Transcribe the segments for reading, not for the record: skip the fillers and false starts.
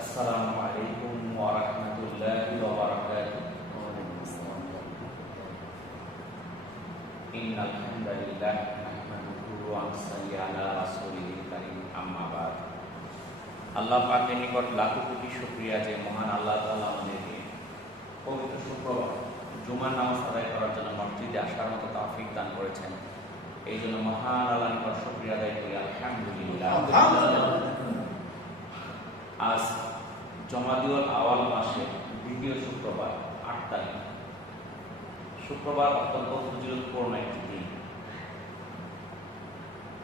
আসসালামু আলাইকুম ওয়া রাহমাতুল্লাহি ওয়া বারাকাতুহু। ইন্নাল হামদালিল্লাহ নাহমাদুহু ওয়া নুসাল্লি আলা রাসূলিল কারীম, আম্মা বাদ। আল্লাহ পাকের নিকট লাখো কোটি শুকরিয়া যে মহান আল্লাহ তাআলা আমাদেরকে পবিত্র শুক্রবার জুমার নামাজ আদায় করার জন্য মসজিদে আসার মতো তৌফিক দান করেছেন। এই জন্য মহান আল্লাহর নিকট শুকরিয়া আদায় করি, আলহামদুলিল্লাহ। আজ জমাদিউল আওয়াল মাসের দ্বিতীয় শুক্রবার, ৮ তারিখ। শুক্রবার অত্যন্ত ফজিলতপূর্ণ একটি দিন।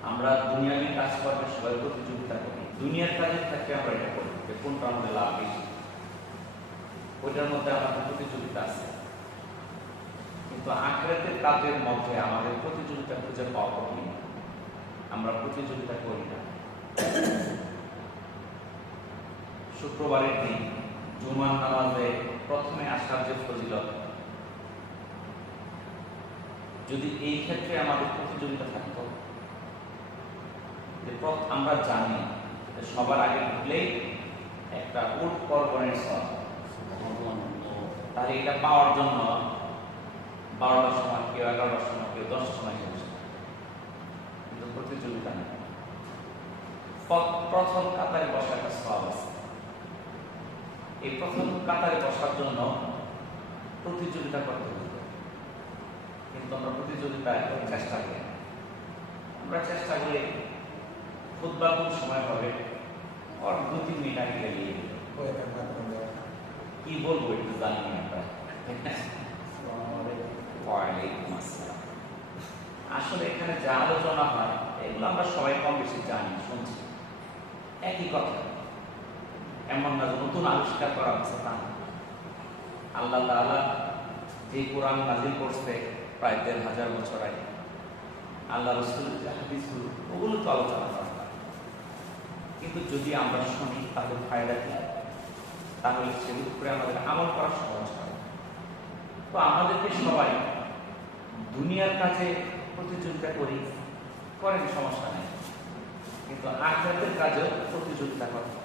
আমরা দুনিয়াবী কাজকর্মে সবাই প্রতিযোগিতা করি, দুনিয়ার কাজের ক্ষেত্রে আমরা এটা করি যে কোনটা আমাদের লাভ বেশি, ওইটার মধ্যে আমাদের প্রতিযোগিতা আছে। কিন্তু আখিরাতের কাজের মধ্যে আমাদের প্রতিযোগিতা খুঁজে পাওয়া কঠিন, আমরা প্রতিযোগিতা করি না। শুক্রবারের দিন জুমার নামাজে প্রথমে আসার যে ফজিলত, যদি এই ক্ষেত্রে আমাদের প্রতিযোগিতা থাকতো, আমরা জানি সবার আগে ঢুকলেই একটা উট কোরবানির সওয়াব, তাহলে এটা পাওয়ার জন্য 12টার সময়, কেউ 11টার সময়, কেউ 10টার সময় বসে, কিন্তু প্রতিযোগিতা নেই। প্রথম কাতারে বসা একটা সওয়াব আছে। এই প্রথম কাতারে বসার জন্য প্রতিযোগিতা করতে হবে, কিন্তু আমরা প্রতিযোগিতায় চেষ্টা করি। আমরা চেষ্টা করি খুতবা কোন সময় হবে, আর 2-3 মিনিট আগে গেলে কি বলবো একটু জানি না। ওয়ালাইকুম আসসালাম। আসলে এখানে যা আলোচনা হয় এগুলো আমরা সবাই কম বেশি জানি, শুনছি, একই কথা। এমন না যে নতুন আবিষ্কার করা হচ্ছে তা না। আল্লাহ তাআলা যে কোরআন নাযিল করছে প্রায় ১,৫০০ বছর আগে, আল্লাহ রাসূলের যে হাদিসগুলো, ওগুলো তো আলোচনা করা হয়। কিন্তু যদি আমরা শুনি তাহলে ফায়দা কি? তাহলে সেগুলোর উপরে আমাদের আমল করা সহজ হয়। তো আমাদেরকে সবাই দুনিয়ার কাজে প্রতিযোগিতা করি, করেন, সমস্যা নেই, কিন্তু আখিরাতের কাজেও প্রতিযোগিতা করতে হবে।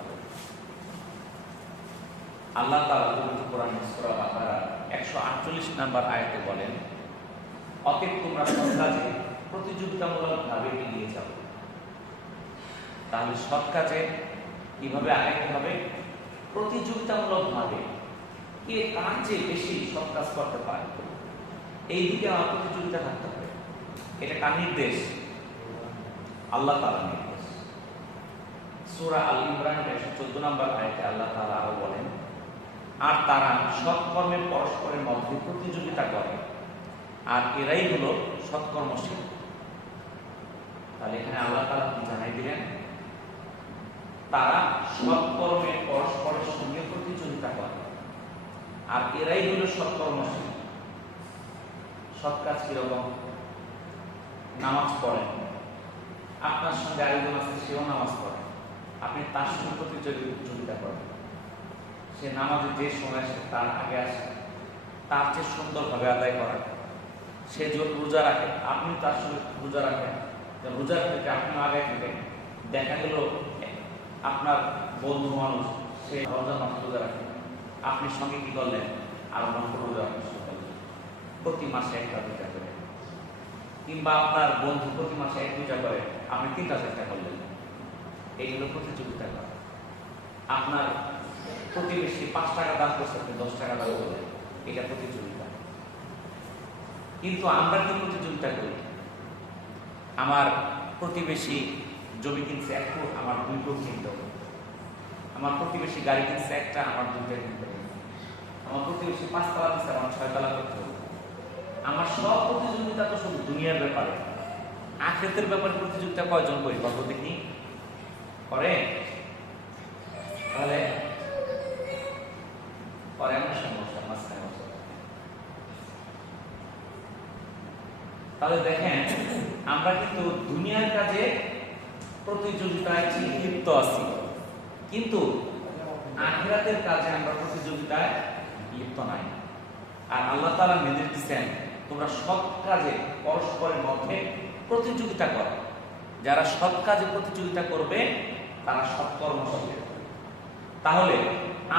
আল্লাহ তাআলা পবিত্র কোরআন সূরা বাকারা ১৪৮ নম্বর আয়াতে বলেন, অতএব তোমরা সৎ কাজে প্রতিযোগিতামূলকভাবে এগিয়ে যাও। তাহলে সৎ কাজে কিভাবে আগাতে হবে? প্রতিযোগিতামূলকভাবে, কে কার চেয়ে বেশি সৎ কাজ করতে পারে, এই দিকে আমার প্রতিযোগিতা থাকতে হবে। এটা কার নির্দেশ? আল্লাহ তাআলার নির্দেশ। সূরা আল ইমরানের ১১৪ নম্বর আয়াতে আল্লাহ তাআলা আরো বলেন, আর তারা সৎকর্মে পরস্পরের মধ্যে প্রতিযোগিতা করে, আর এরাই হলো সৎকর্মশীল। তাহলে এখানে আল্লাহ তাআলা কি জানাই দিলেন? তারা সৎকর্মে পরস্পরের সঙ্গে প্রতিযোগিতা করে, আর এরাই হলো সৎকর্মশীল। সৎ কাজ কিরকম? নামাজ পড়েন, আপনার সঙ্গে আরেকজন আছে, সেও নামাজ পড়ে, আপনি তার সঙ্গে প্রতিযোগিতা করেন। সে নামাজে যে সময় আসে তার আগে আসে, তার চেয়ে সুন্দরভাবে আদায় করেন। সে যদি রোজা রাখে, আপনি তার সঙ্গে রোজা রাখেন, রোজার থেকে আপনি আগে থাকেন। দেখা গেল আপনার বন্ধু মানুষ, সে রোজা মাস রোজা রাখে, আপনি সঙ্গে কি করলেন? আর মাত্র রোজা রাখা শুরু করলেন, প্রতি মাসে 1টা-2টা করে। কিংবা আপনার বন্ধু প্রতি মাসে 1-2টা করে, আপনি 3টা-4টা করলেন। এইগুলো প্রতিযোগিতা করা। আপনার প্রতিবেশী 5 টাকা দান করছে, আপনি 10 টাকা দান করলেন, এটা প্রতিযোগিতা। কিন্তু আমরা কি প্রতিযোগিতা করি? আমার প্রতিবেশী জমি কিনছে 1 ফুট, আমার 2 ফুট কিনতে হবে। আমার প্রতিবেশী গাড়ি কিনছে 1টা, আমার 2টা কিনতে হবে। আমার প্রতিবেশী 5 তালা দিচ্ছে, আমার 6 তালা করতে হবে। আমার সব প্রতিযোগিতা তো শুধু দুনিয়ার ব্যাপারে। আখিরাতের ব্যাপারে প্রতিযোগিতা কয়জন করি বলবো দেখি? করে? তাহলে পরে আমার সমস্যা, মাঝখানে বসে। তাহলে দেখেন, আমরা কিন্তু দুনিয়ার কাজে প্রতিযোগিতায় লিপ্ত আছি, কিন্তু আখিরাতের কাজে আমরা প্রতিযোগিতায় লিপ্ত নাই। আর আল্লাহ তাআলা নির্দেশ দিচ্ছেন, তোমরা সৎ কাজে পরস্পরের মধ্যে প্রতিযোগিতা করো। যারা সৎ কাজে প্রতিযোগিতা করবে তারা সৎকর্মশীল। তাহলে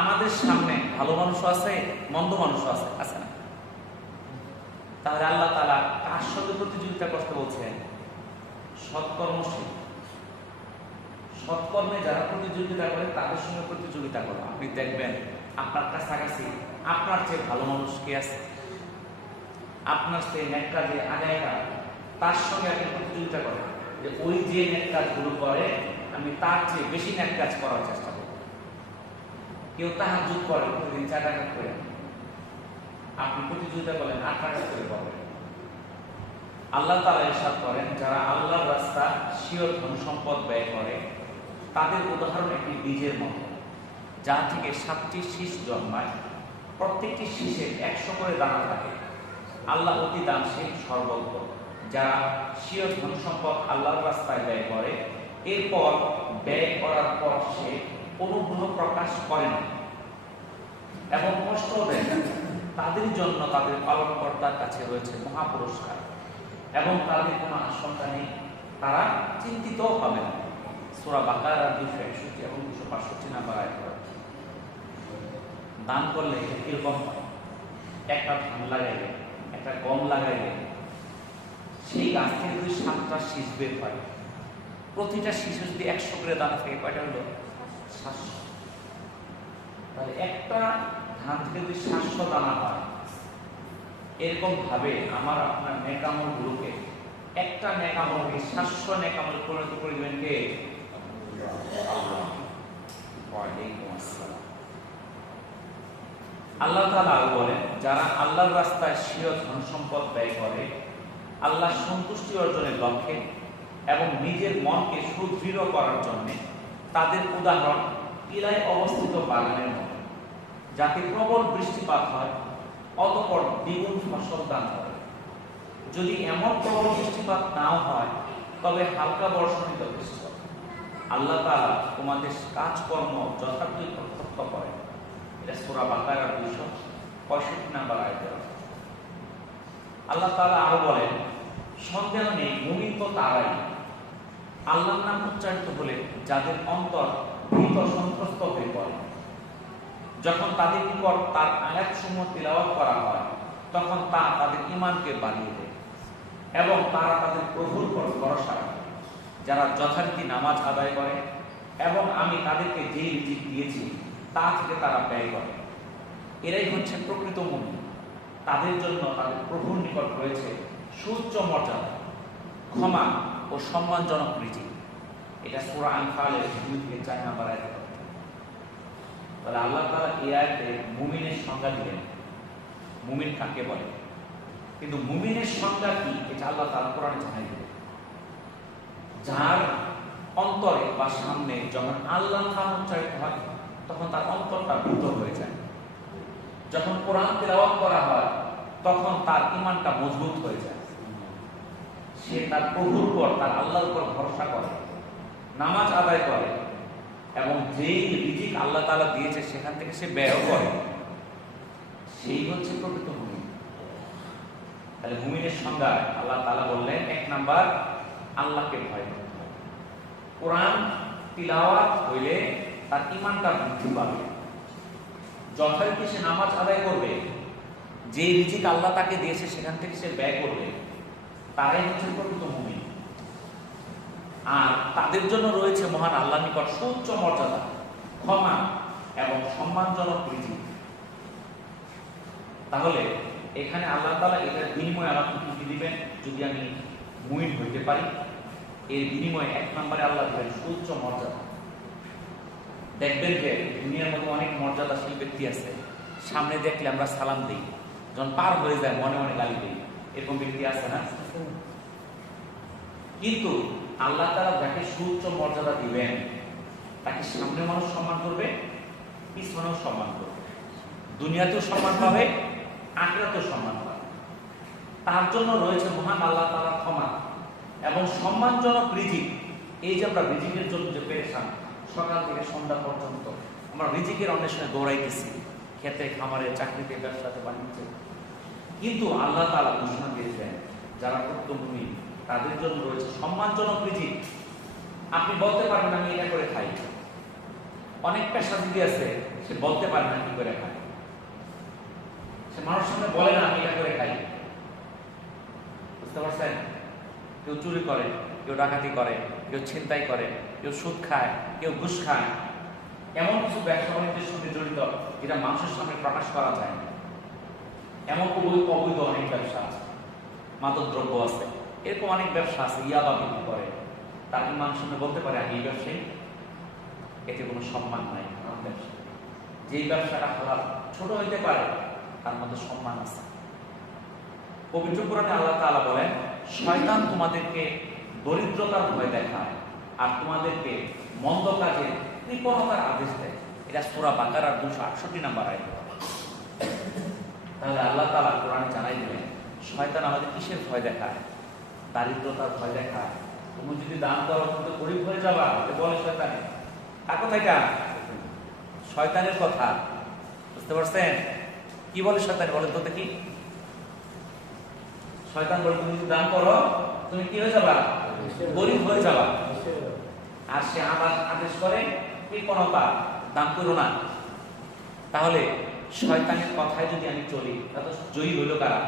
আমাদের সামনে ভালো মানুষও আছে, মন্দ মানুষও আছে, আছে না? তাহলে আল্লাহ তাআলা কার সাথে প্রতিযোগিতা করতে বলছেন? সৎকর্মশীল, সৎকর্মে যারা প্রতিযোগিতা করে তাদের সঙ্গে প্রতিযোগিতা করো। আপনি দেখবেন আপনার কাছাকাছি আপনার চেয়ে ভালো মানুষ কে আছে, আপনার চেয়ে নেক কাজে আগায় তার সঙ্গে আপনি প্রতিযোগিতা করেন যে ওই যে নেক কাজগুলো করে আমি তার চেয়ে বেশি নেক কাজ করার চেষ্টা করব। কেউ তাহাজ্জুদ করে প্রতিদিন 4 রাকাত করে, আপনি প্রতিযোগিতা করেন 8 রাকাত করে করবেন। আল্লাহ তাআলা ইরশাদ করেন যারা আল্লাহর রাস্তা স্বীয় ধন সম্পদ ব্যয় করে তাদের উদাহরণ একটি বীজের মতো, যা থেকে 7টি শীষ জন্মায়, প্রত্যেকটি শীষে 100 করে দানা থাকে। আল্লাহ অতি দানশীল সর্বজ্ঞ। যারা স্বীয় ধন সম্পদ আল্লাহর রাস্তায় ব্যয় করে এরপর ব্যয় করার পর সে অনুগ্রহ প্রকাশ করে না এবং কষ্ট দেয় না, তাদের জন্য তাদের পালনকর্তার কাছে রয়েছে মহা পুরস্কার এবং তাদের কোনো আশঙ্কা নেই, তারা চিন্তিত হবে না। সূরা বাকারা 261 এবং 265 নম্বর আয়াত। দান করলে কিরকম হয়? একটা ধান লাগাইলে, একটা গম লাগাইলে সেই গাছ থেকে যদি 7টা শীষ বের হয়, প্রতিটা শীষে যদি 100 করে দানা থাকে, কয়টা হলো? 700। তাহলে একটা ধান থেকে যদি 700 দানা হয়, এরকম ভাবে আমার আপনার নেক আমলগুলোকে, একটা নেক আমলকে 700 নেক আমল পরিণত করে দিবেন কে? আল্লাহ তাআলা বলেন যারা আল্লাহর রাস্তায় স্বীয় ধন সম্পদ ব্যয় করে আল্লাহর সন্তুষ্টি অর্জনের লক্ষ্যে এবং নিজের মনকে সুদৃঢ় করার জন্য, তাদের উদাহরণ টিলায় অবস্থিত বাগানের মতো, যাতে প্রবল বৃষ্টিপাত হয় অতঃপর দ্বিগুণ ফসল দান করে। যদি এমন প্রবল বৃষ্টিপাত নাও হয় তবে হালকা বর্ষণই যথেষ্ট। আল্লাহ তাআলা তোমাদের কাজকর্ম যথার্থই প্রত্যক্ষ করেন। এটা সূরা বাকারা 265 নম্বর আয়াতে। আল্লাহ তাআলা আরো বলেন সন্দেহ নেই মুমিন তো তারাই আল্লাহর নাম উচ্চারিত হলে যাদের অন্তর ভীত সন্ত্রস্ত হয়ে পড়ে। যখন তাদের নিকট তার আয়াতসমূহ তিলাওয়াত করা হয় তখন তা তাদের ঈমানকে বাড়িয়ে দেয় এবং তারা তাদের প্রভুর উপর ভরসা রাখে। যারা যথারীতি নামাজ আদায় করে এবং আমি তাদেরকে যে রিজিক দিয়েছি তা থেকে তারা ব্যয় করে, এরাই হচ্ছে প্রকৃত মুমিন। তাদের জন্য তাদের প্রভুর নিকট রয়েছে সুউচ্চ মর্যাদা, ক্ষমা ও সম্মানজনক রিজিক। এটা সূরা আনফালের 2-4 নম্বর আয়াতে। তাহলে আল্লাহ তাআলা এই আয়াতে মুমিনের সংজ্ঞা দিলেন, মুমিন কাকে বলে। কিন্তু মুমিনের সংজ্ঞা কি এটা আল্লাহ তাআলা কোরআনে জানাই দিলেন। যার অন্তরে বা সামনে যখন আল্লাহর নাম উচ্চারিত হয় তখন তার অন্তরটা ভীত হয়ে যায়। যখন কোরআন তেলাওয়াত করা হয় তখন তার ঈমানটা মজবুত হয়ে যায়। সে তার প্রভুর উপর, তার আল্লাহর উপর ভরসা করে, নামাজ আদায় করে এবং যেই রিজিক আল্লাহ তাআলা দিয়েছে সেখান থেকে সে ব্যয় করে। সেই হচ্ছে প্রকৃত মুমিন। তাহলে মুমিনের সংজ্ঞা আল্লাহ তাআলা বললেন 1 নাম্বার আল্লাহকে ভয় করতে হবে। কোরআন তিলাওয়াত হইলে তার ঈমানটা বৃদ্ধি পাবে। যথারীতি সে নামাজ আদায় করবে, যে রিজিক আল্লাহ তাকে দিয়েছে সেখান থেকে সে ব্যয় করবে, তারাই হচ্ছে প্রকৃত মুমিন। আর তাদের জন্য রয়েছে মহান আল্লাহর নিকট সুউচ্চ মর্যাদা, ক্ষমা এবং সম্মানজনক রিজিক। তাহলে এখানে আল্লাহ তাআলা এটার বিনিময়ে আমাকে কি দিবেন? যদি আমি মুমিন হইতে পারি, এর বিনিময়ে 1 নম্বরে আল্লাহ দিবেন সুউচ্চ মর্যাদা। দেখবেন যে দুনিয়ার মধ্যে অনেক মর্যাদাশীল ব্যক্তি আছে, সামনে দেখলে আমরা সালাম দিই, যখন পার হয়ে যায় মনে মনে গালি দিই, এরকম ব্যক্তি আছে না? কিন্তু আল্লাহ তাআলা যাকে সুউচ্চ মর্যাদা দিবেন তাকে সামনে মানুষ সম্মান করবে, পিছনেও সম্মান করবে, দুনিয়াতেও সম্মান পাবে, আখিরাতেও সম্মান পাবে। তার জন্য রয়েছে মহান আল্লাহ তাআলার ক্ষমা এবং সম্মানজনক রিজিক। এই যে আমরা রিজিকের জন্য যে পেরেশান, সকাল থেকে সন্ধ্যা পর্যন্ত আমরা রিজিকের অন্বেষণে দৌড়াইতেছি, খেতে, খামারে, চাকরিতে, ব্যবসাতে, বাণিজ্যে, কিন্তু আল্লাহ তাআলা ঘোষণা দিয়েছেন যারা প্রকৃত মুমিন তাদের জন্য রয়েছে সম্মানজনক রিজিক। আপনি বলতে পারবেন আমি এটা করে খাই, অনেক পেশাজীবী আছে, সে বলতে পারে না কি করে খায়, সে মানুষের সামনে বলে না আমি এটা করে খাই। বুঝতে পারছেন? কেউ চুরি করে, কেউ ডাকাতি করে, কেউ ছিনতাই করে, কেউ সুদ খায়, কেউ ঘুষ খায়। এমন কিছু ব্যবসা বাণিজ্যের সঙ্গে জড়িত যেটা মানুষের সামনে প্রকাশ করা যায় না। এমন অবৈধ অনেক ব্যবসা আছে, মাদক দ্রব্য আছে, এরকম অনেক ব্যবসা আছে, ইয়াবা বিক্রি করে, তার মানুষের সামনে বলতে পারে আমি এই ব্যবসায়ী, এতে কোনো সম্মান নাই। আমার ব্যবসা, যেই ব্যবসাটা হালাল, ছোট হইতে পারে, তার মধ্যে সম্মান আছে। পবিত্র কোরআনে আল্লাহ তাআলা বলেন, শয়তান তোমাদেরকে দরিদ্রতার ভয় দেখায় আর তোমাদেরকে মন্দ কাজে কৃপণতার আদেশ দেয়। এটা সূরা বাকারার 268 নম্বর আয়াত। তাহলে আল্লাহ তাআলা কোরআনে জানাই দিলেন, শয়তান আমাদের কিসের ভয় দেখায়? দারিদ্রতার ভয় দেখায়। তুমি যদি দান করো তুমি তো গরিব হয়ে যাবা, এটা বলে শয়তানে। কার কথা এটা? শয়তানের কথা। বুঝতে পারছেন? কি বলে শয়তান? বলে তো দেখি। শয়তান বলে তুমি যদি দান করো তুমি কি হয়ে যাবা? গরিব হয়ে যাবা। আর সে আবার আদেশ করে কৃপণতা, দান করো না। তাহলে শয়তানের কথায় যদি আমি চলি তাহলে জয়ী হইল কারা?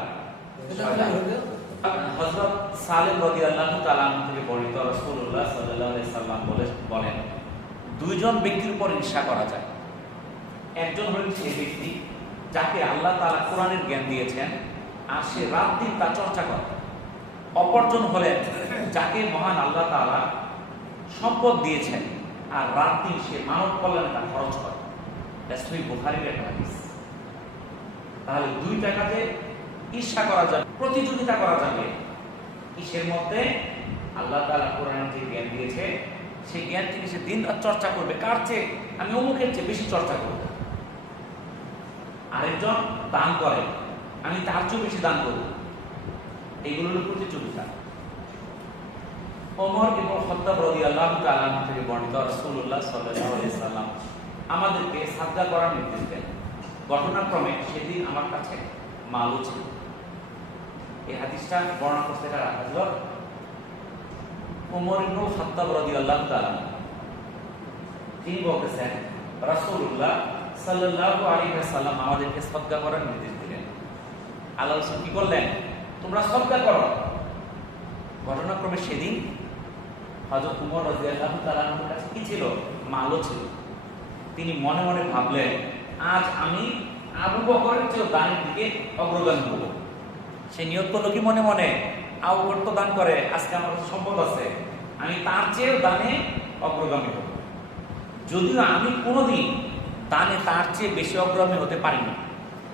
হযরত সালেম রাদিয়াল্লাহু তাআলা আনহু থেকে বর্ণিত, রাসূলুল্লাহ সাল্লাল্লাহু আলাইহি সাল্লাম বলেন, দুইজন ব্যক্তির উপর ঈর্ষা করা যায়। একজন হলেন সেই ব্যক্তি যাকে আল্লাহ তাআলা কোরআনের জ্ঞান দিয়েছেন আর সে রাত দিন তা চর্চা করে। অপরজন হলেন যাকে মহান আল্লাহ তাআলা সম্পদ দিয়েছেন আর রাত দিন সে মানব কল্যাণে তা খরচ করে। এটা সহিহ বুখারীর একটা হাদিস। তাহলে দুইটা কাজে ঈর্ষা করা যাবে, প্রতিযোগিতা করা যাবে। কিসের মধ্যে? আল্লাহ তাআলা কোরআনে যে জ্ঞান দিয়েছে সেই জ্ঞান থেকে সে দিন রাত চর্চা করবে। কার চেয়ে? আমি অমুকের চেয়ে বেশি চর্চা করব। আরেকজন দান করে, আমি তার চেয়ে বেশি দান করব। এইগুলো হলো প্রতিযোগিতা। ওমর ইবনে খাত্তাব রাদিয়াল্লাহু তাআলা আনহু থেকে বর্ণিত, রাসূলুল্লাহ সাল্লাল্লাহু আলাইহি সাল্লাম আমাদেরকে সাদকা করার নির্দেশ দেন। ঘটনাক্রমে সেদিন আমার কাছে মালও ছিল। এই হাদিসটা বর্ণনা করতে কারা? হযরত ওমর ইবনে খাত্তাব রাদিয়াল্লাহু তাআলা। তিনি বলতেছেন, রাসূলুল্লাহ সাল্লাল্লাহু আলাইহি ওয়াসাল্লাম আমাদেরকে সাদকা করার নির্দেশ দিলেন। আল্লাহ রাসূল কি করলেন? তোমরা সাদকা করো। ঘটনাক্রমে সেদিন হযরত ওমর রাদিয়াল্লাহু তাআলার কাছে কি ছিল? মালও ছিল। তিনি মনে মনে ভাবলেন, আজ আমি আবু বকরের চেয়ে দানের দিকে অগ্রগামী হব। সে নিয়ত করলো কি মনে মনে, আবু বকর তো দান করে, আজকে আমার কাছে সম্পদ আছে, আমি তার চেয়েও দানে অগ্রগামী হব। যদিও আমি কোনোদিন দানে তার চেয়ে বেশি অগ্রগামী হতে পারিনি।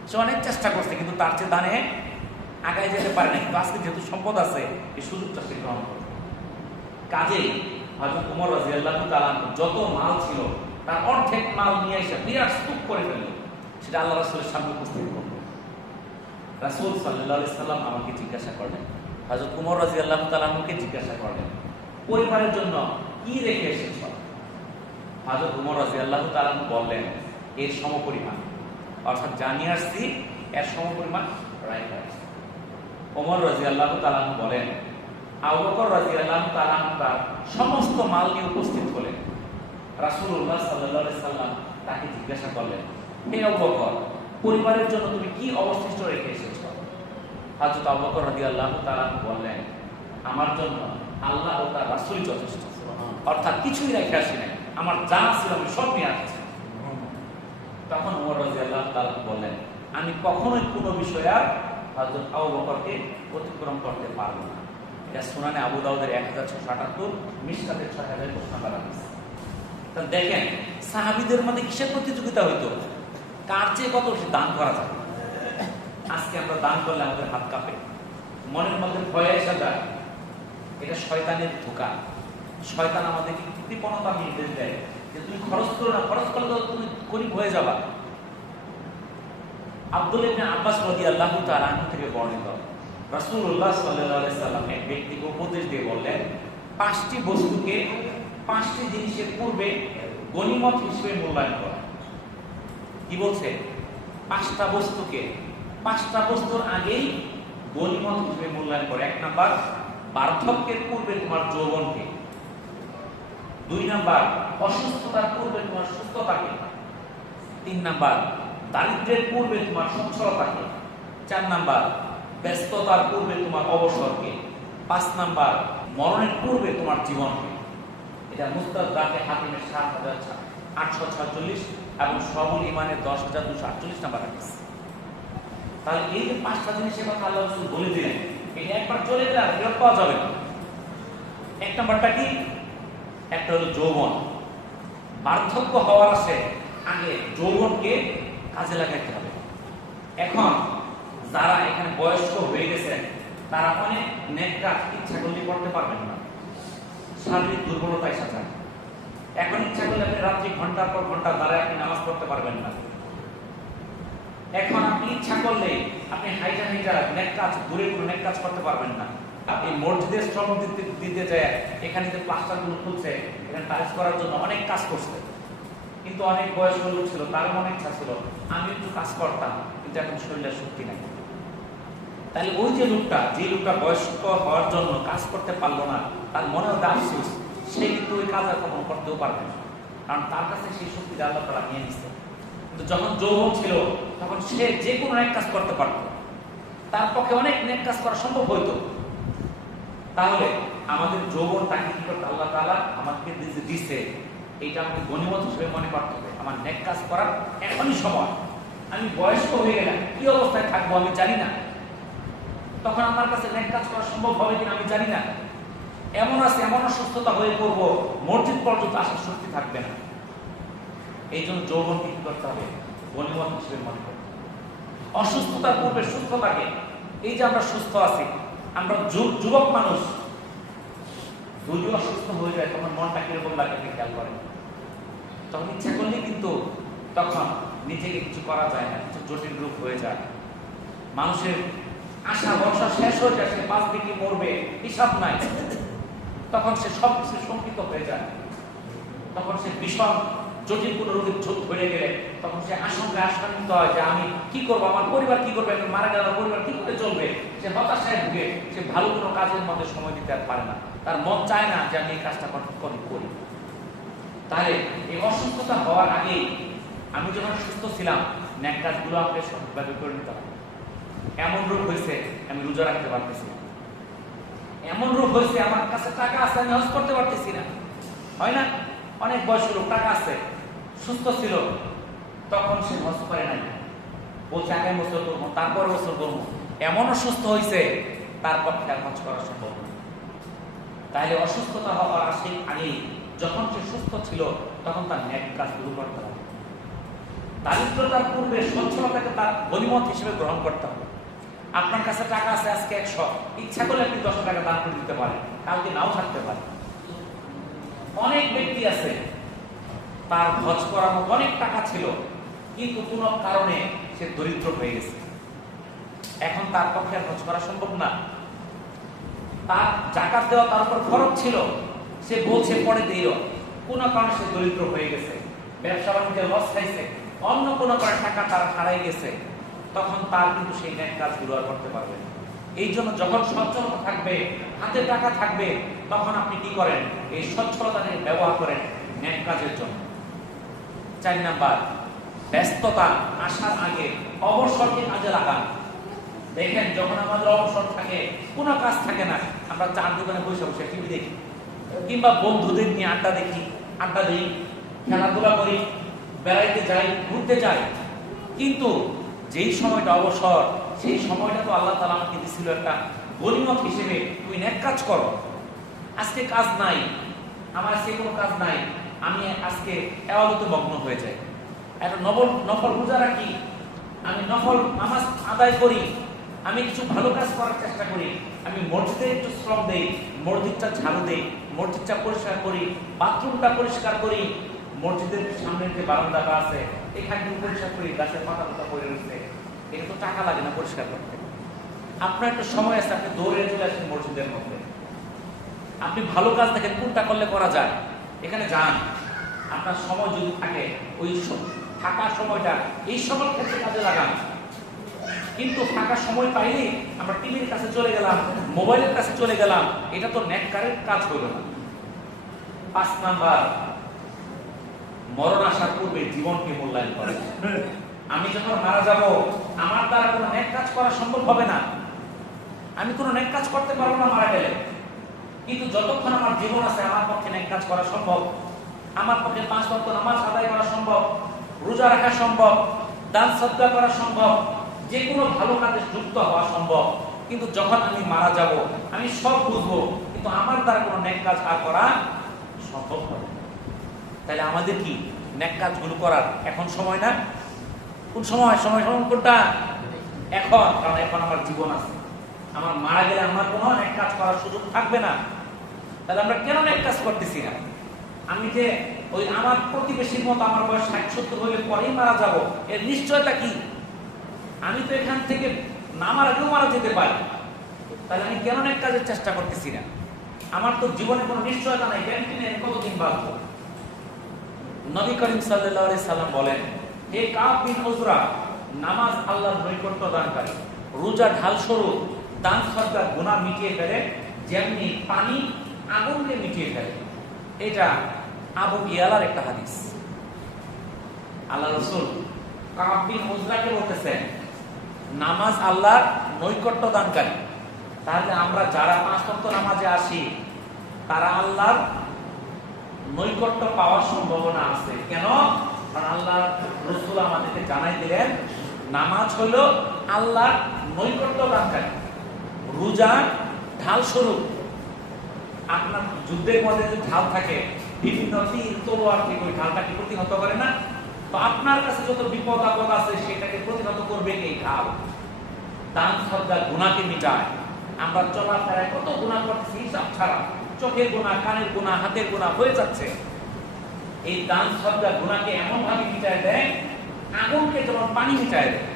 সে অনেক চেষ্টা করছে কিন্তু তার চেয়ে দানে আগায় যেতে পারে না। কিন্তু আজকে যেহেতু সম্পদ আছে, এই সুযোগটা সে গ্রহণ করে। কাজেই হযরত ওমর রাদিয়াল্লাহু তাআলা যত মাল ছিল তার অর্ধেক মাল নিয়ে এসে বিরাট স্তূপ করে ফেলল। সেটা আল্লাহ রাসূলের সামনে উপস্থিত করল। রাসূল সাল্লাল্লাহু আলাইহি সাল্লাম আমাকে জিজ্ঞাসা করলেন, হযরত ওমর রাদিয়াল্লাহু তাআলাকে জিজ্ঞাসা করলেন, পরিবারের জন্য কি রেখে এসেছ? হযরত ওমর রাদিয়াল্লাহু তাআলা বললেন, এর সমপরিমাণ, অর্থাৎ জানিয়ে আসছি এর সমপরিমাণ রাইখে আসছি। ওমর রাদিয়াল্লাহু তাআলা বলেন, আবু বকর রাদিয়াল্লাহু তাআলা তার সমস্ত মাল নিয়ে উপস্থিত হলেন। রাসূলুল্লাহ সাল্লাল্লাহু আলাইহি সাল্লাম তাকে জিজ্ঞাসা করলেন, হে আবু বকর, পরিবারের জন্য তুমি কি অবশিষ্ট রেখে এসেছো? হযরত আবু বকর রাদিয়াল্লাহু তাআলা বললেন, আমার জন্য আল্লাহ ও তার রাসূলই যথেষ্ট। অর্থাৎ কিছুই রেখে আসি নাই, আমার যা ছিল আমি সব নিয়ে আসছি। তখন ওমর রাদিয়াল্লাহু তাআলা বললেন, আমি কখনোই কোনো বিষয়ে আর হযরত আবু বকরকে অতিক্রম করতে পারবো না। এটা সুনানে আবু দাউদের 1678, মিশকাতের 6000 নাম্বার হাদিস। তাহলে দেখেন সাহাবীদের মধ্যে কিসের প্রতিযোগিতা হইতো? কার চেয়ে কত বেশি দান করা যায়। আজকে আমরা দান করলে আমাদের হাত কাঁপে, মনের মধ্যে ভয় এসে যায়। এটা শয়তানের ধোঁকা। শয়তান আমাদেরকে কৃপণতার নির্দেশ দেয় যে তুমি খরচ করো না, খরচ করলে তো তুমি গরিব হয়ে যাবা। আব্দুল্লাহ ইবনে আব্বাস রাদিয়াল্লাহু তাআলা আনহু থেকে বর্ণিত, রাসূলুল্লাহ সাল্লাল্লাহু আলাইহি সাল্লাম এক ব্যক্তিকে উপদেশ দিয়ে বললেন, 5টি বস্তুকে 5টি জিনিসের পূর্বে গনিমত হিসেবে মূল্যায়ন করা। কি বলছে? 5টা বস্তুকে 5টা বস্তুর আগেই গনিমত হিসেবে মূল্যায়ন করে। 1 নাম্বার, বার্ধক্যের পূর্বে তোমার যৌবনকে। 2 নাম্বার, অসুস্থতার পূর্বে তোমার সুস্থতাকে। 3 নাম্বার, দারিদ্র্যের পূর্বে তোমার সচ্ছলতাকে। 4 নাম্বার, ব্যস্ততার পূর্বে তোমার অবসরকে। 5 নাম্বার, মরণের পূর্বে তোমার জীবনকে। এটা মুস্তাদরাকে হাকিমের 7846 এবং সবুল ইমানের 10248 নাম্বার হাদিস। তাহলে এই যে 5টা জিনিসের কথা আল্লাহ রাসূল বলে দিলেন, এটা একবার চলে গেলে আর ফেরত পাওয়া যাবে না। 1 নাম্বারটা কি? একটা হলো যৌবন। বার্ধক্য হওয়ার আগে যৌবনকে কাজে লাগাইতে হবে। এখন যারা এখানে বয়স্ক হয়ে গেছেন তারা অনেক নেক কাজ ইচ্ছা করলে করতে পারবেন না, শারীরিক দুর্বলতায় সাজা। এখন ইচ্ছা করলে আপনি রাত্রি ঘন্টার পর ঘন্টা দাঁড়ায় আপনি নামাজ পড়তে পারবেন না। এখন আপনি ইচ্ছা করলে আপনি হাইটা নেক কাজ, দূরে কোনো নেক কাজ করতে পারবেন না। আপনি মসজিদের শ্রম দিতে যায়, এখানে যে প্লাস্টারগুলো খুলছে, এখানে টাইলস করার জন্য অনেক কাজ করছে, কিন্তু অনেক বয়স্ক লোক ছিল, তার মনে ইচ্ছা ছিল আমি একটু কাজ করতাম, কিন্তু এখন শরীরের শক্তি নাই। তাহলে ওই যে লোকটা বয়স্ক হওয়ার জন্য কাজ করতে পারলো না, তার মনেও আফসোস, সে কিন্তু ওই কাজ আর কখনো করতেও পারবে না, কারণ তার কাছে সেই শক্তিটা আল্লাহ তাআলা নিয়ে নিচ্ছে। কিন্তু যখন যৌবন ছিল তখন সে যে কোনো নেক কাজ করতে পারত, তার পক্ষে অনেক নেক কাজ করা সম্ভব হইতো। তাহলে আমাদের যৌবনটাকে কি করতে আল্লাহ তাআলা আমাদেরকে দিচ্ছে, এইটা আমাকে গনিমত হিসেবে মনে করতে হবে। আমার নেক কাজ করার এখনই সময়। আমি বয়স্ক হয়ে গেলাম, কি অবস্থায় থাকবো আমি জানি না, তখন আমার কাছে নেক কাজ করা সম্ভব হবে কিনা আমি জানি না। এমন অসুস্থতা হয়ে পড়বো, মসজিদ পর্যন্ত আসার শক্তি থাকবে না। এই জন্য যৌবনকে কি করতে হবে? গনিমত হিসেবে মনে করতে হবে। অসুস্থতার পূর্বে সুস্থতাকে। এই যে আমরা সুস্থ আছি, আমরা যুবক মানুষ, যদি অসুস্থ হয়ে যায় তখন মনটা কিরকম লাগে খেয়াল করেন। তখন ইচ্ছা করলে কিন্তু তখন নিজেকে কিছু করা যায় না, কিছু জটিল রূপ হয়ে যায়। মানুষের আশা ভরসা শেষ হয়ে যায়, সে বাঁচবে কি মরবে হিসাব নাই, তখন সে সব কিছু শঙ্কিত হয়ে যায়। তখন সে ভীষণ জটিল কোনো রোগের ঝোঁক ধরে গেলে তখন সে আশঙ্কিত হয় যে আমি কি করবো, আমার পরিবার কি করবে, আমি মারা গেলে পরিবার কি করে চলবে। সে হতাশায় ভুগে, সে ভালো কোনো কাজের মধ্যে সময় দিতে আর পারে না, তার মন চায় না যে আমি এই কাজটা করি। তাহলে এই অসুস্থতা হওয়ার আগে আমি যখন সুস্থ ছিলাম, নেক কাজগুলো আমাকে সঠিকভাবে করে নিতে হবে। এমন রোগ হয়েছে আমি রোজা রাখতে পারতেছি না, এমন রোগ হয়েছে আমার কাছে টাকা আছে আমি হজ করতে পারতেছি না, হয় না? অনেক বয়স্ক লোক টাকা আছে, সুস্থ ছিল, তখন সে হজ করে নাই, বলছে আগামী বছর করবো, তারপর বছর করবো। এমন অসুস্থ হয়েছে তার পক্ষে আর হজ করা সম্ভব না। তাহলে অসুস্থতা হওয়ার আগেই যখন সে সুস্থ ছিল তখন তার নেক কাজগুলো করতে হবে। দারিদ্রতার পূর্বে সচ্ছলতাকে তার গনিমত হিসেবে গ্রহণ করতে হবে। আপনার কাছে টাকা আছে আজকে 100, ইচ্ছা করলে আপনি 10 টাকা দান করে দিতে পারেন, কালকে নাও থাকতে পারে। অনেক ব্যক্তি আছে তার হজ করার মতো অনেক টাকা ছিল, কিন্তু কোনো কারণে সে দরিদ্র হয়ে গেছে, এখন তার পক্ষে হজ করা সম্ভব না। তার যাকাত দেওয়া তার উপর খরচ ছিল, সে বলছে পরে দিও, কোনো কারণে সে দরিদ্র হয়ে গেছে, ব্যবসা বাণিজ্যে লস খাইছে, অন্য কোনো করে টাকা তার হারাই গেছে, তখন তার কিন্তু সেই নেক কাজগুলো আর করতে পারবে না। এই জন্য যখন সচ্ছলতা থাকবে, হাতে টাকা থাকবে, তখন আপনি কি করেন? এই সচ্ছলতাকে ব্যবহার করেন নেক কাজের জন্য। 4 নাম্বার, ব্যস্ততা আসার আগে অবসরকে কাজে লাগান। দেখেন যখন আমাদের অবসর থাকে, কোনো কাজ থাকে না, আমরা চার দোকানে বসে বসে টিভি দেখি, কিংবা বন্ধুদের নিয়ে আড্ডা দিই, খেলাধুলা করি, বেড়াইতে যাই, ঘুরতে যাই। কিন্তু যেই সময়টা অবসর, সেই সময়টা তো আল্লাহ তাআলা আমাকে দিয়েছিল একটা গনিমত হিসেবে, তুমি নেক কাজ করো। আজকে কাজ নাই, আমার সে কোনো কাজ নাই, আমি আজকে ইবাদতে মগ্ন হয়ে যাই, একটা নফল রোজা রাখি, আমি নফল নামাজ আদায় করি, আমি কিছু ভালো কাজ করার চেষ্টা করি, আমি মসজিদে একটু শ্রম দেই, মসজিদটা ঝাড়ু দেই, মসজিদটা পরিষ্কার করি, বাথরুমটা পরিষ্কার করি, মসজিদের সামনের যে বারান্দাটা আছে এখানে পরিষ্কার করি, গাছের পাতা পড়ে রয়েছে, এটা তো টাকা লাগে না পরিষ্কার করতে। আপনার একটা সময় আছে, আপনি দৌড়ে চলে আসেন মসজিদের মধ্যে, আপনি ভালো কাজ দেখেন কোনটা করলে করা যায়, এখানে যান। আপনার সময় যদি থাকে, ওই থাকার সময়টা এই সকল ক্ষেত্রে কাজে লাগান। কিন্তু ফাঁকা সময় পাইলে আমরা টিভির কাছে চলে গেলাম, মোবাইলের কাছে চলে গেলাম, এটা তো নেককারের কাজ হইল না। 5 নাম্বার, মরণ আসার পূর্বে জীবনকে মূল্যায়ন করে। আমি যখন মারা যাব আমার দ্বারা কোনো নেক কাজ করা সম্ভব হবে না, আমি কোনো নেক কাজ করতে পারবো না মারা গেলে। কিন্তু যতক্ষণ আমার জীবন আছে আমার পক্ষে নেক কাজ করা সম্ভব, আমার পক্ষে 5 ওয়াক্ত নামাজ আদায় করা সম্ভব, রোজা রাখা সম্ভব, দান সদকা করা সম্ভব, যে কোনো ভালো কাজে যুক্ত হওয়া সম্ভব। কিন্তু যখন আমি মারা যাব আমি সব বুঝবো, কিন্তু আমার দ্বারা কোনো নেক কাজ আর করা সম্ভব হবে না। তাহলে আমাদের কি নেক কাজগুলো করার এখন সময় না? কোন সময়? সময় কোনটা? এখন। কারণ এখন আমার জীবন আছে, আমার মারা গেলে আমার কোনো নেক কাজ করার সুযোগ থাকবে না। তাহলে আমরা কেন নেক কাজ করতেছি না? আমি যে ওই আমার প্রতিবেশীর মতো আমার বয়স 60-70 হলে পরেই মারা যাব, এর নিশ্চয়তা কি? আমি তো এখান থেকে না মারা গেলেও মারা যেতে পারি। তাহলে আমি কেন নেক কাজের চেষ্টা করতেছি না? আমার তো জীবনে কোনো নিশ্চয়তা নাই, গ্যারান্টি নেই কতদিন বাঁচবো। নবী করিম সাল্লাল্লাহু আলাইহি সাল্লাম বলেন, হে কাব বিন উজরা, নামাজ আল্লাহর নৈকট্য দানকারী, রোজা ঢাল স্বরূপ, দান সদকা গুনাহ মিটিয়ে ফেলে যেমনি পানি আগুনকে মিটিয়ে ফেলে। এটা আবু ইয়ালার একটা হাদিস। আল্লাহ রাসূল কাব বিন উজরাকে বলতেছেন নামাজ আল্লাহর নৈকট্য দানকারী। তাহলে আমরা যারা 5 ওয়াক্ত নামাজে আসি তারা আল্লাহর নৈকট্য পাওয়ার সম্ভাবনা আছে। কেন? কারণ আল্লাহ রাসূল আমাদেরকে জানাই দিলেন নামাজ হলো আল্লাহর নৈকট্য দানকারী, রোজা ঢাল স্বরূপ। আপনার যুদ্ধের মধ্যে যে ঢাল থাকে, বিভিন্ন তীর তলোয়ার থেকে ওই ঢালটাকে প্রতিহত করে না? তো আপনার কাছে যত বিপদ আপদ আছে সেটাকে প্রতিহত করবে এই ঢাল। দান সদকা গুনাহকে মিটায়। আমরা চলাফেরায় কত গুনাহ করতেছি হিসাব ছাড়া, চোখের গুনাহ, কানের গুনাহ, হাতের গুনাহ হয়ে যাচ্ছে। এই দান সদকা গুনাহকে এমন ভাবে মিটায় দেয়, আগুনকে যেমন পানি মিটায় দেয়।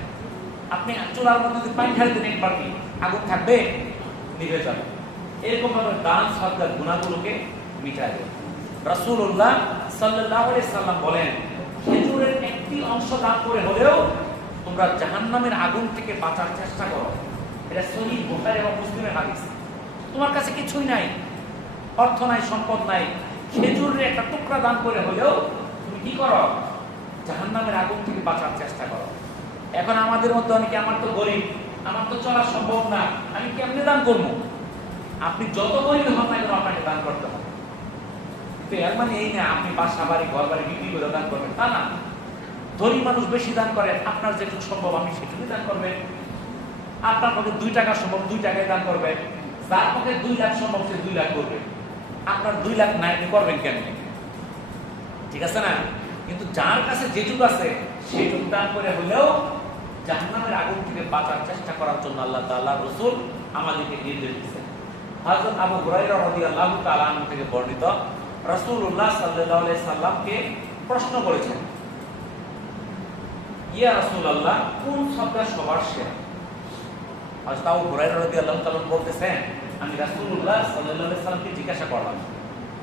আপনি চুলার মধ্যে যদি পানি ঢালতে দেন একবার কি আগুন থাকবে? নিভে যাবে। এরকম ভাবে দান সদকা গুনাহগুলোকে মিটায় দেয়। রাসূলুল্লাহ সাল্লাল্লাহু আলাইহি সাল্লাম বলেন, খেজুরের একটি অংশ দান করে হলেও তোমরা জাহান্নামের আগুন থেকে বাঁচার চেষ্টা করো। এটা সহিহ বুখারী এবং মুসলিমের হাদিস। তোমার কাছে কিছুই নাই, অর্থ নাই, সম্পদ নাই, খেজুরের একটা টুকরা দান করে হলেও তুমি কি করো? জাহান্নামের আগুন থেকে বাঁচার চেষ্টা করো। এখন আমাদের মধ্যে অনেকে, আমার তো গরিব, আমার তো চলা সম্ভব না, আমি কেমনে দান করবো? আপনি যত গরিব হন না কেন আপনাকে দান করতে হবে। তো এর মানে এই না আপনি বাসা বাড়ি ঘর বাড়ি বিক্রি করে দান করবেন, তা না। ধনী মানুষ বেশি দান করে, আপনার যেটুকু সম্ভব আপনি সেটুকুই দান করবেন। আপনার পক্ষে 2 টাকা সম্ভব 2 টাকায় দান করবেন। যার পক্ষে 2 লাখ সম্ভব সে 2 লাখ করবে। আপনার 2 লাখ নাই, আপনি করবেন কেন? ঠিক আছে না? কিন্তু যার কাছে যেটুকু আছে সেটুকু দান করে হলেও জাহান্নামের আগুন থেকে বাঁচার চেষ্টা করার জন্য আল্লাহ তাআলা রাসূল আমাদেরকে নির্দেশ দিয়েছেন। হযরত আবু হুরায়রা রাদিয়াল্লাহু তাআলা আনহু থেকে বর্ণিত, রাসূলুল্লাহ সাল্লাল্লাহু আলাইহি সাল্লামকে প্রশ্ন করেছেন, ইয়া রাসূলুল্লাহ, কোন সদকা সবার সেরা? হযরত আবু হুরায়রা রাদিয়াল্লাহু তাআলা বলতেছেন, আমি রাসূলুল্লাহ সাল্লাল্লাহু আলাইহি সাল্লামকে জিজ্ঞাসা করলাম,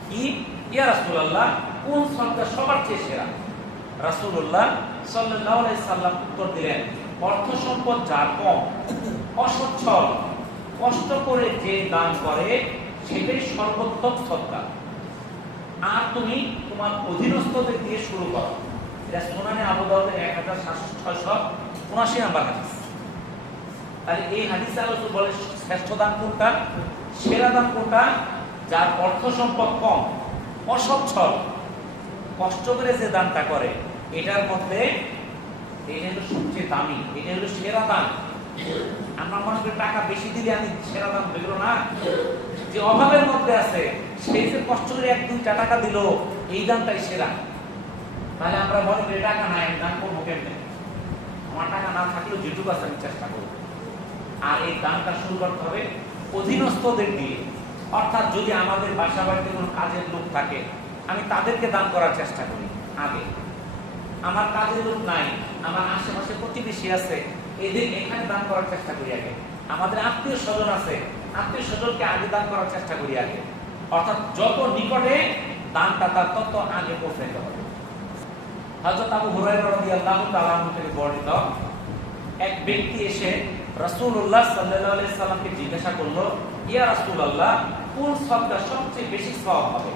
কি ইয়া রাসূলুল্লাহ, কোন সদকা সবার চেয়ে সেরা? রাসূলুল্লাহ সাল্লাল্লাহু আলাইহি সাল্লাম উত্তর দিলেন, অর্থ সম্পদ যার কম, অসচ্ছল, কষ্ট করে যে দান করে সেটাই সর্বোত্তম সদকা। আর তুমি তোমার অধীনস্থদের দিয়ে শুরু করো। এটা সুনানে আবু দাউদের 1779 নাম্বার হাদিস। তাহলে এই হাদিসে রাসূল বলে শ্রেষ্ঠ দান কোনটা, সেরা দান কোনটা? যার অর্থ সম্পদ কম, অসচ্ছল, কষ্ট করে যে দানটা করে, এটার মধ্যে এটা হলো সবচেয়ে দামি, এটা হলো সেরা দান। আমরা মনে করি টাকা বেশি দিলে আমি সেরা দান পেলো না। যে অভাবের মধ্যে আছে সেই যে কষ্ট করে 1-2 টাকা দিল, এই দানটাই সেরা। তাহলে আমরা মনে করি টাকা নাই, আমি দান করবো কেমনে? আমার টাকা না থাকলেও যেটুকু আছে আমি চেষ্টা করবো। আর এই দানটা শুরু করতে হবে অধীনস্থদের দিয়ে। অর্থাৎ যদি আমাদের বাসা বাড়িতে কোনো কাজের লোক থাকে, আমি তাদেরকে দান করার চেষ্টা করি আগে। আমার কাজের লোক নাই, আমার আশেপাশে প্রতিবেশী আছে, এদের এখানে দান করার চেষ্টা করি আগে। আমাদের আত্মীয় স্বজন আছে, আত্মীয় স্বজনকে আগে দান করার চেষ্টা করি আগে। অর্থাৎ যত নিকটে দানটা তার তত আগে পৌঁছাইতে হবে। হযরত আবু হুরায়রা রাদিয়াল্লাহু তাআলা আনহু থেকে বর্ণিত, এক ব্যক্তি এসে রাসূলুল্লাহ সাল্লাল্লাহু আলাইহি সাল্লামকে জিজ্ঞাসা করলো, ইয়া রাসূলুল্লাহ, কোন সদকা সবচেয়ে বেশি সওয়াব হবে?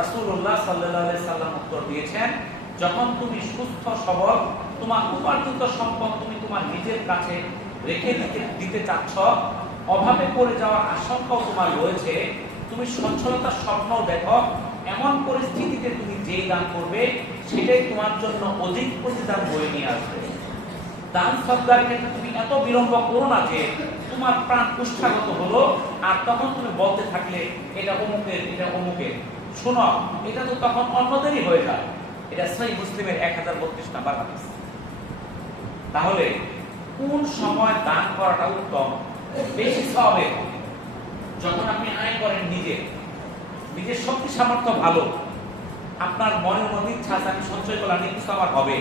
রাসূলুল্লাহ সাল্লাল্লাহু আলাইহি সাল্লাম উত্তর দিয়েছেন, যখন তুমি সুস্থ সবল তোমার উপার্জিত সম্পদ তুমি তোমার নিজের কাছে রেখে দিতে চাচ্ছ, অভাবে পড়ে যাওয়ার আশঙ্কাও তোমার রয়েছে, তুমি সচ্ছলতার স্বপ্ন দেখো, এমন পরিস্থিতিতে তুমি যেই দান করবে সেটাই তোমার জন্য অধিক প্রতিদান বয়ে নিয়ে আসবে। দান সদকার ক্ষেত্রে তুমি এত বিলম্ব করো না যে তোমার প্রাণ কুষ্ঠাগত হলো আর তখন তুমি বলতে থাকলে এটা অমুকের, এটা অমুকের। শোনো, এটা তো তখন অন্যদেরই হয়ে যায়। এটা সহিহ মুসলিমের 1032 নম্বর হাদিস। তাহলে কোন সময় দান করাটা উত্তম, বেশি সওয়াবের? যখন আপনি আয় করেন নিজের শক্তি সামর্থ্য ভালো, আপনার মনের মধ্যে ইচ্ছা আছে আমি সঞ্চয় করলাম কিছু আমার হবে,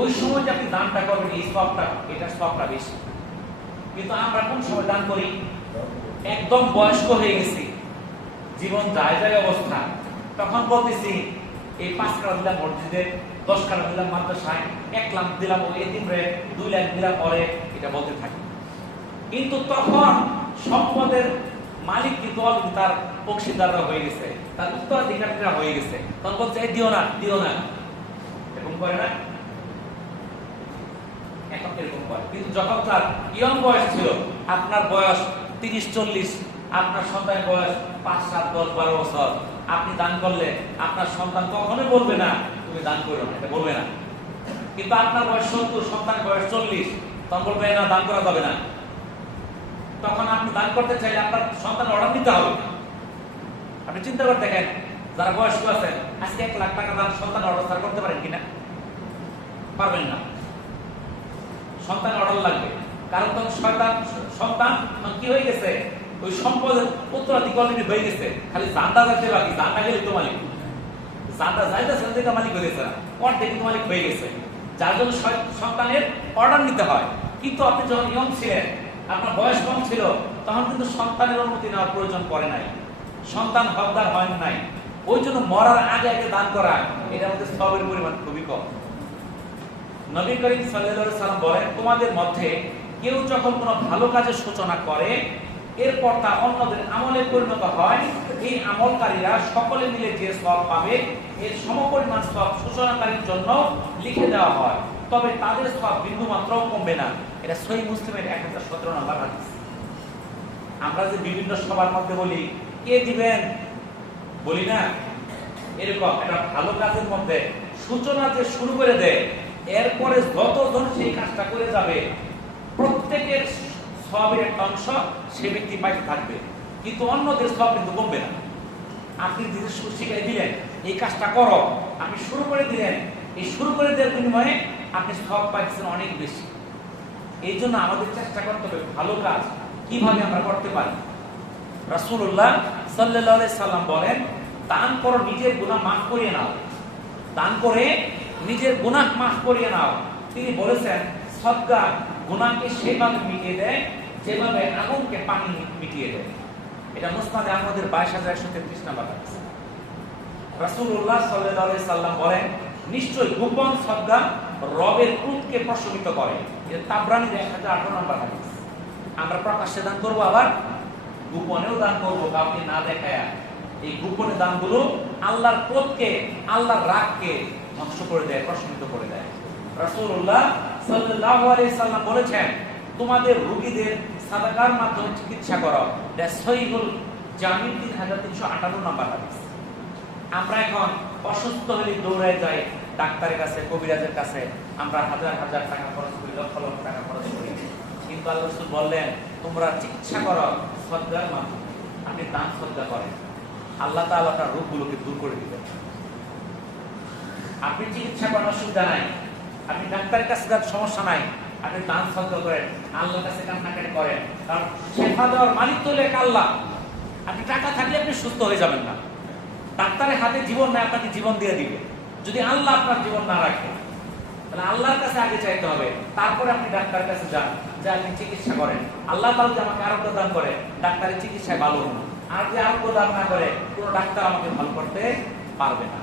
ওই সময় যে আপনি দানটা করবেন এই সওয়াবটা, এটা সওয়াবটা বেশি। কিন্তু আমরা কোন সময় দান করি? একদম বয়স্ক হয়ে গেছি, জীবন যায় অবস্থা, তখন বলতেছি এই 5 টাকা দিলাম মসজিদে, 10 টাকা দিলাম মাদ্রাসায়, 1 লাখ দিলাম ওই এতিমরে, 2 লাখ দিলাম পরে, এটা বলতে থাকি। কিন্তু তখন সম্পদের মালিক কিন্তু তার অংশীদাররা হয়ে গেছে, তার উত্তরাধিকারীরা হয়ে গেছে, তখন বলছে দিও না এরকম করে না, এখন এরকম করে। কিন্তু যখন তার ইয়ং বয়স ছিল, আপনার বয়স 30-40, আপনার সন্তানের বয়স 5, 7, 10, 12 বছর, আপনি দান করলে আপনার সন্তান কখনোই বলবে না তুমি দান করো না, এটা বলবে না। কিন্তু আপনার বয়স 70, সন্তানের বয়স 40, তখন বলবে না দান করা যাবে না। তখন আপনি দান করতে চাইলে আপনার সন্তানের অর্ডার নিতে হবে। আপনি চিন্তা করে দেখেন, যারা বয়স্ক আছেন আজকে 1 লাখ টাকা দান সন্তানের অর্ডার করতে পারেন কিনা? পারবেন না। সন্তানের অর্ডার লাগবে, কারণ তখন সন্তান কি হয়ে গেছে, ওই সম্পদের উত্তরাধিকারী হয়ে গেছে, খালি জানটা যাচ্ছে বাকি, জানটা গেলে তো মালিক, জানটা যাইতেছে থেকে মালিক হয়ে গেছে, অর্ধেক মালিক হয়ে গেছে, যার জন্য সন্তানের অর্ডার নিতে হয়। কিন্তু আপনি যখন ইয়ং ছিলেন, আপনার বয়স কম ছিল, তখন কিন্তু সন্তানের অনুমতি নেওয়ার প্রয়োজন পড়ে নাই, সন্তান হকদার হয় নাই, ওই জন্য মরার আগে দান করা, এটার মধ্যে সওয়াবের পরিমাণ খুবই কম। নবী করিম সাল্লাল্লাহু আলাইহি সাল্লাম বলেন, তোমাদের মধ্যে কেউ যখন কোনো ভালো কাজের সূচনা করে এরপর তা অন্যদের আমলে পরিণত হয়, এই আমলকারীরা সকলে মিলে যে সওয়াব পাবে এর সমপরিমাণ সওয়াব সূচনাকারীর জন্য লিখে দেওয়া হয়, তবে তাদের সওয়াব বিন্দু মাত্রও কমবে না। এটা সহিহ মুসলিমের 1017 নম্বর হাদিস। আমরা যে বিভিন্ন সবার মধ্যে বলি কে দিবেন, বলি না, এরকম একটা ভালো কাজের মধ্যে সূচনা যে শুরু করে দেয়, এরপরে যতজন সেই কাজটা করে যাবে প্রত্যেকের সওয়াবের একটা অংশ সে ব্যক্তি পাইতে থাকবে, কিন্তু অন্যদের সওয়াব কিন্তু কমবে না। আপনি নিজে শিখাই দিলেন এই কাজটা করো, আপনি শুরু করে দিলেন, এই শুরু করে দেওয়ার বিনিময়ে আপনি সওয়াব পাইছেন অনেক বেশি। এই জন্য আমাদের চেষ্টা করতে হবে ভালো কাজ কিভাবে আমরা করতে পারি। রাসূলুল্লাহ সাল্লাল্লাহু আলাইহি সাল্লাম বলেন, দান করো নিজের গুনাহ মাফ করিয়ে নাও, দান করে নিজের গুনাহ মাফ করিয়ে নাও। তিনি বলেছেন সদকা গুনাহকে সেভাবে মিটিয়ে দেয় যেভাবে আগুনকে পানি মিটিয়ে দেয়। এটা মুসনাদে আহমদের 22133 নম্বর হাদিস। রাসূলুল্লাহ সাল্লাল্লাহু আলাইহি সাল্লাম বলেন, নিশ্চয়ই গোপন সদকা রবের ক্রোধকে প্রশমিত করে। এটা তাবরানীর 1018 নম্বর হাদিস। আমরা প্রকাশ্যে দান করব, আবার গোপনেও দান করব, কাউকে না দেখায়া। এই গোপনে দানগুলো আল্লাহর ক্রোধকে, আল্লাহর রাগকে ধ্বংস করে দেয়, প্রশমিত করে দেয়। রাসূলুল্লাহ সাল্লাল্লাহু আলাইহি সাল্লাম বলেছেন, তোমাদের রোগীদের সাদাকার মাধ্যমে চিকিৎসা করো। এটা সহিহুল জামি 3358 নম্বর হাদিস। আমরা এখন অসুস্থ হলে দৌড়ায় যাই ডাক্তারের কাছে, কবিরাজের কাছে, আমরা হাজার হাজার টাকা খরচ করি, লক্ষ লক্ষ টাকা খরচ করি। কিন্তু আল্লাহ রাসূল বললেন, তোমরা চিকিৎসা করো সদকার মাধ্যমে। আপনি দান সদকা করেন, আল্লাহ তাআলা আপনার রোগগুলোকে দূর করে দিবেন। আপনি চিকিৎসা করার অসুবিধা নাই, আপনি ডাক্তারের কাছে যাওয়ার সমস্যা নাই, আপনি দান সদকা করেন, আল্লাহর কাছে কান্নাকাটি করেন, কারণ শেফা দেওয়ার মালিক তো এক আল্লাহ। আপনি টাকা থাকলে আপনি সুস্থ হয়ে যাবেন না, ডাক্তারের হাতে জীবন নাই, আপনাকে জীবন দিয়ে দিবে। যদি আল্লাহ আপনার জীবন না রাখে, তাহলে আল্লাহর কাছে আগে চাইতে হবে, তারপরে আপনি ডাক্তারের কাছে যান, যে আপনি চিকিৎসা করেন। আল্লাহ তাআলা যদি আমাকে আরোগ্য দান করে, ডাক্তারের চিকিৎসায় ভালো হন। আর যদি আরোগ্য দান না করে, কোনো ডাক্তার আমাকে ভালো করতে পারবে না।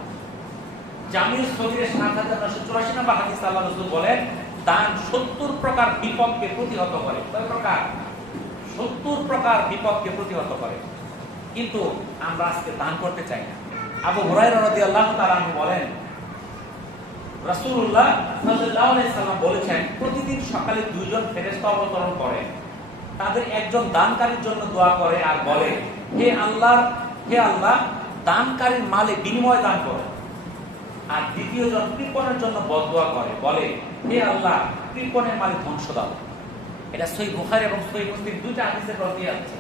জামিউস সগীরের 7984 নম্বর হাদিস আল্লাহ রাসূল বলেন, দান 70 প্রকার বিপদকে প্রতিহত করে। কয় প্রকার? 70 প্রকার বিপদকে প্রতিহত করে। কিন্তু আমরা আজকে দান করতে চাই না। আবু হুরায়রা রাদিয়াল্লাহু তাআলা আনহু বলেন, রাসূলুল্লাহ সাল্লাল্লাহু আলাইহি সাল্লাম বলেছেন, প্রতিদিন সকালে দুইজন ফেরেশতা অবতরণ করে, তাদের একজন দানকারীর জন্য দোয়া করে আর বলে, হে আল্লাহ দানকারীর মালে বিনিময় দান করো। আর দ্বিতীয় জন কৃপণের জন্য বদদোয়া করে, বলে, হে আল্লাহ কৃপণের মালে ধ্বংস দাও। এটা সহিহ বুখারী এবং সহিহ মুসলিম দুইটা হাদিসের গ্রন্থে আছে।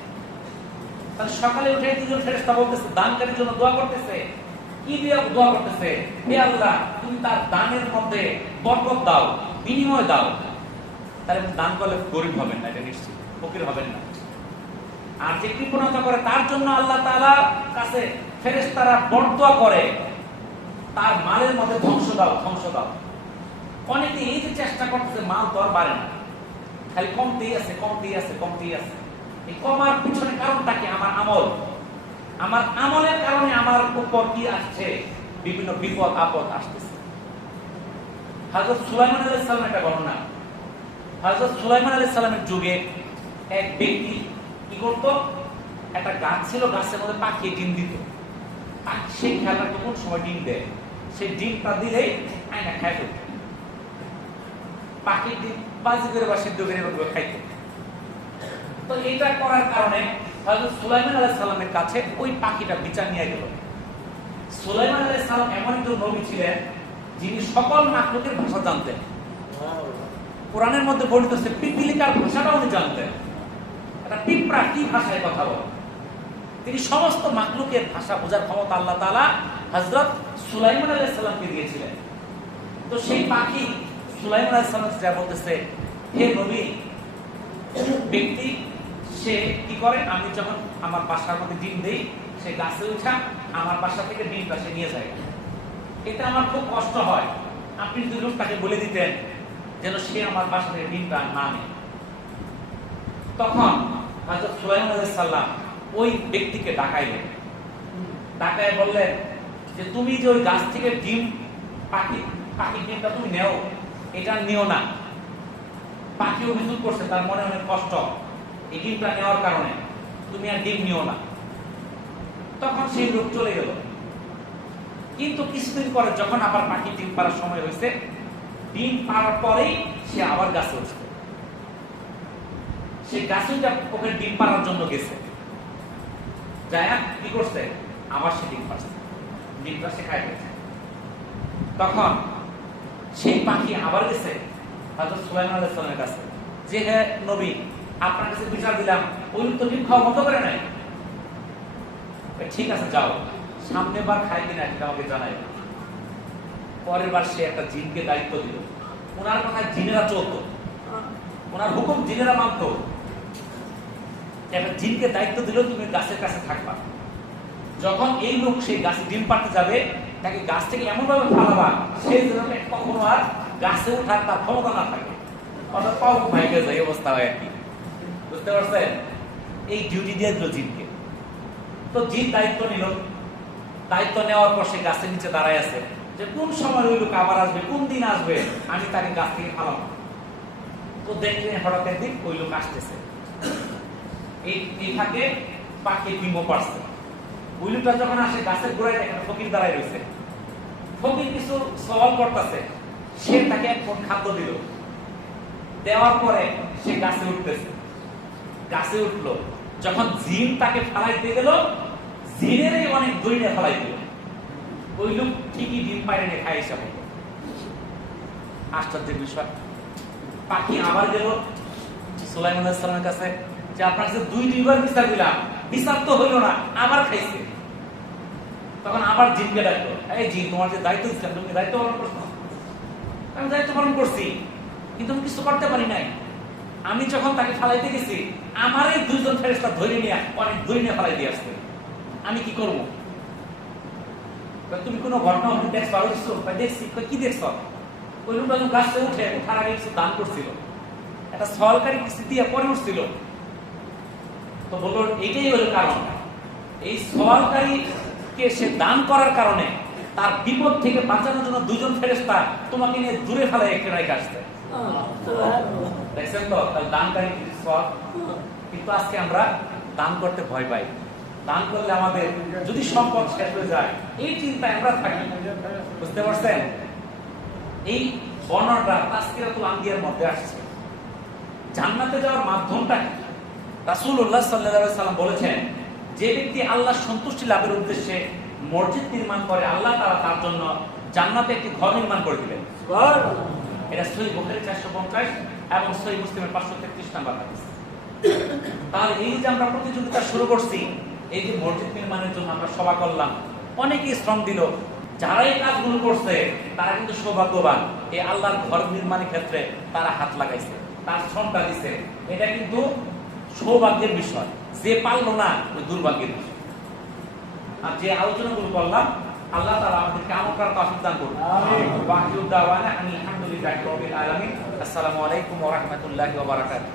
তাহলে সকালে উঠে দুজন ফেরেশতা বলতেছে, দানকারীর জন্য দোয়া করতেছে, কি দিয়ে দোয়া করতেছে, হে আল্লাহ তুমি তার দানের মধ্যে বরকত দাও, বিনিময় দাও। তাহলে দান করলে গরিব হবেন না, এটা নিশ্চিত, ফকির হবেন না। আর যে কৃপণতা করে তার জন্য আল্লাহ তাআলার কাছে ফেরেশতারা বরদোয়া করে, তার মালের মধ্যে ধ্বংস দাও, ধ্বংস দাও। অনেকে এই যে চেষ্টা করতেছে, মাল তো আর বাড়ে না, খালি কমতেই আছে, কমতেই আছে, কমতেই আছে। এই কমার পিছনে কারণটা কি? আমার আমল। আমার আমলের কারণে আমার উপর কি আসছে? বিভিন্ন বিপদ আপদ আসতেছে। হযরত সুলাইমান আলাইহিস সালাম একটা ঘটনা। হযরত সুলাইমান আলাইহিস সালামের যুগে এক ব্যক্তি কি করত? একটা গাছ ছিল, গাছের মধ্যে পাখি ডিম দিত। সেই খেলার কোন সময় ডিম দেয়, সেই ডিমটা দিলেই আয়না খাইত। পাখির ডিম বাজি করে বা সিদ্ধ করে খাইত। তো এইটা করার কারণে হযরত সুলাইমান আলাইহিস সালামের কাছে ওই পাখিটা বিচার নিয়ে গেল। সুলাইমান আলাইহিস সালাম এমন একজন নবী ছিলেন যিনি সকল মাখলুকের ভাষা জানতেন। কোরআনের মধ্যে বর্ণিত আছে পিপিলিকার ভাষাটাও উনি জানতেন। একটা পিঁপড়া কি ভাষায় কথা বলে, তিনি সমস্ত মাখলুকের ভাষা বোঝার ক্ষমতা আল্লাহ তাআলা হযরত সুলাইমান আলাইহিস সালামকে দিয়েছিলেন। তো সেই পাখি সুলাইমান আলাইহিস সালামকে যা বলতেছে, হে নবী, ব্যক্তি সে কি করে, আমি যখন আমার বাসার মধ্যে ডিম দেই, সে গাছে উঠা আমার বাসা থেকে ডিমটা সে নিয়ে যায়। এটা আমার খুব কষ্ট হয়, আপনি যদি লোকটাকে বলে দিতেন যেন সে আমার বাসা থেকে ডিমটা না নেয়। তখন হযরত সুলাইমান আলাইহিস সালাম ওই ব্যক্তিকে ডাকাইলেন, ডাকায় বললেন যে তুমি যে ওই গাছ থেকে ডিম পাখির ডিমটা তুমি নেও, এটা নিও না। পাখি অভিযোগ করছে তার মনে অনেক কষ্ট এই ডিমটা নেওয়ার কারণে, তুমি আর ডিম নিও না। তখন সেই লোক চলে গেল। কিন্তু কিছুদিন পরে যখন আবার পাখি ডিম পাড়ার সময় হয়েছে, ডিম পাড়ার পরেই সে আবার গাছে উঠছে। সে গাছে ওকে ডিম পাড়ার জন্য গেছে, যায় কি করছে, আবার সে ডিম পাড়ছে, ডিমটা সে খাই গেছে। তখন সেই পাখি আবার গেছে হযরত সুলাইমান আলাইহিস সালামের কাছে, যে হে নবী, আপনার কাছে বিচার দিলাম, ওই লোক তো ডিম খাওয়া বন্ধ করে নাই। ঠিক আছে, যাও, সামনে বার খাই কিনা এটা আমাকে জানাই। পরের বার সে একটা জিনকে দায়িত্ব দিল। ওনার কথা জিনেরা চলতো, ওনার হুকুম জিনেরা মানত। একটা জিনকে দায়িত্ব দিল, তুমি গাছের কাছে থাকবা। যখন এই লোক সেই গাছে ডিম পাড়তে যাবে, তাকে গাছ থেকে এমন ভাবে ফালাবা সেই জন্য কখনো আর গাছে ওঠার তার ক্ষমতা না থাকে, অর্থাৎ পাও ভাইকে যায় অবস্থা হয় আর কি। বুঝতে পারছেন? এই ডিউটি দিয়ে দিল জিনকে। তো জিন দায়িত্ব নিল। দায়িত্ব নেওয়ার পর সে গাছের নিচে দাঁড়ায় আছে, যে কোন সময় ওই লোক আবার আসবে, কোন দিন আসবে, আমি তাকে গাছ থেকে ফালাবো। তো দেখলেন হঠাৎ একদিন ওই লোক আসতেছে, এই ফাঁকে পাখি ডিমও পারছে। ওই লোকটা যখন আসে, গাছের গোড়ায় দেখেন ফকির দাঁড়ায় রয়েছে। ফকির কিছু সওয়াল করতেছে, সে তাকে এক খাদ্য দিল। দেওয়ার পরে সে গাছে উঠতেছে। গাছে উঠলো, যখন জিন তাকে ফালাইতে গেল, জিনেরই অনেক দইনে ফালাই দিল। ওই লোক ঠিকই ডিম পাড়ে নিয়ে খাই হিসাবে। আশ্চর্যের বিষয়, পাখি আবার গেল সুলাইমান আলাইহিস সালামের কাছে, যে আপনার কাছে দুইবার বিচার দিলাম, বিচার তো হইল না, আবার খাইছে। তখন আবার জিনকে ডাকলো, এই জিন, তোমার যে দায়িত্ব দিচ্ছিলাম তুমি দায়িত্ব পালন করছো? আমি দায়িত্ব পালন করছি, কিন্তু আমি কিছু করতে পারি নাই। আমি যখন তাকে ফালাইতে গেছি, আমার এই দুইজন ফেরেশতা ধরে নিয়ে অনেক ধরে নিয়ে ফালাই দিয়ে আসছে। আমি কি করবো? তুমি কোনো ঘটনা দেখছো? আরো দেখছি। কি দেখছ? ওই লোকটা গাছে উঠে ওঠার আগে কিছু দান করছিল, একটা সরকারি কিস্তি দিয়ে পরে উঠছিল। তো বললো এইটাই হলো কারণ, এই সরকারিকে সে দান করার কারণে তার বিপদ থেকে বাঁচানোর জন্য দুজন ফেরেশতা তোমাকে নিয়ে দূরে ফেলে একটা রেখে আসছে। দেখছেন তো, তাহলে দানকারী সব। কিন্তু আজকে আমরা দান করতে ভয় পাই। দান করলে আমাদের যদি সম্পদ শেষ হয়ে যায়, এই চিন্তায় আমরা থাকি। বুঝতে পারছেন? এই বর্ণনাটা তাসকিরাতুল আম্বিয়ার মধ্যে আসছে। জান্নাতে যাওয়ার মাধ্যমটা কি? রাসূলুল্লাহ সাল্লাল্লাহু আলাইহি সাল্লাম বলেছেন, যে ব্যক্তি আল্লাহর সন্তুষ্টি লাভের উদ্দেশ্যে মসজিদ নির্মাণ করে, আল্লাহ তাআলা তার জন্য জান্নাতে একটি ঘর নির্মাণ করে দিবেন। সুবহানাল্লাহ। এটা সহিহ বুখারী 450 এবং সহিহ মুসলিমের 533 নম্বর হাদিস। তাহলে এই যে আমরা প্রতিযোগিতা শুরু করছি, এই যে মসজিদ নির্মাণের জন্য আমরা সভা করলাম, অনেকেই শ্রম দিল, যারা এই কাজগুলো করছে তারা কিন্তু সৌভাগ্যবান। এই আল্লাহর ঘর নির্মাণের ক্ষেত্রে তারা হাত লাগাইছে, তার শ্রমটা দিছে, এটা কিন্তু সৌভাগ্যের বিষয়। যে পারলো না, ওই দুর্ভাগ্যের বিষয়। আর যে আলোচনাগুলো করলাম, আল্লাহ তাআলা আমাদেরকে আমল করার তৌফিক দান করুন। আমিন। ওয়া আখিরু দাওয়ানা আলহামদুলিল্লাহি রাব্বিল আলামিন। আসসালামু আলাইকুম ওয়া রাহমাতুল্লাহি ওয়া বারাকাতুহু।